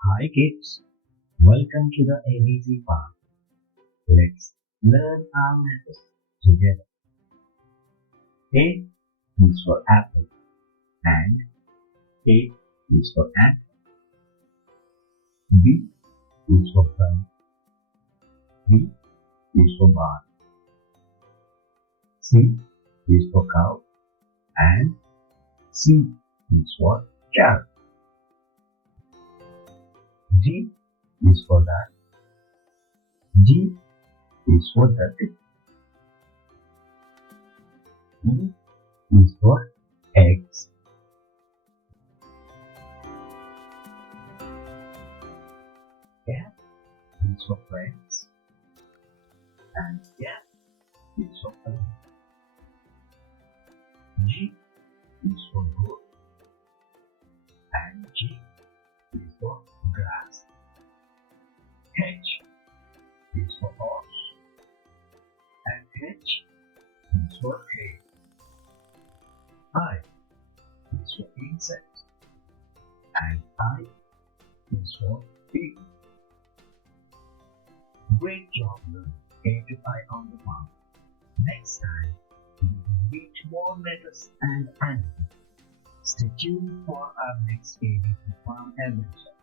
Hi kids, welcome to the ABC Farm. Let's learn our letters together. A is for apple and A is for ant. B is for bun. B is for barn. C is for cow and C is for carrot. D is for duck. G is for duck. E is for eggs. F is for friends. And F is for family. G is for goat. And G is for grass. H is for horse. And H is for hay. I is for insect. And I is for pig. Great job learning everybody on the farm. Next time, we will meet more letters and animals. Stay tuned for our next ABC Farm adventure.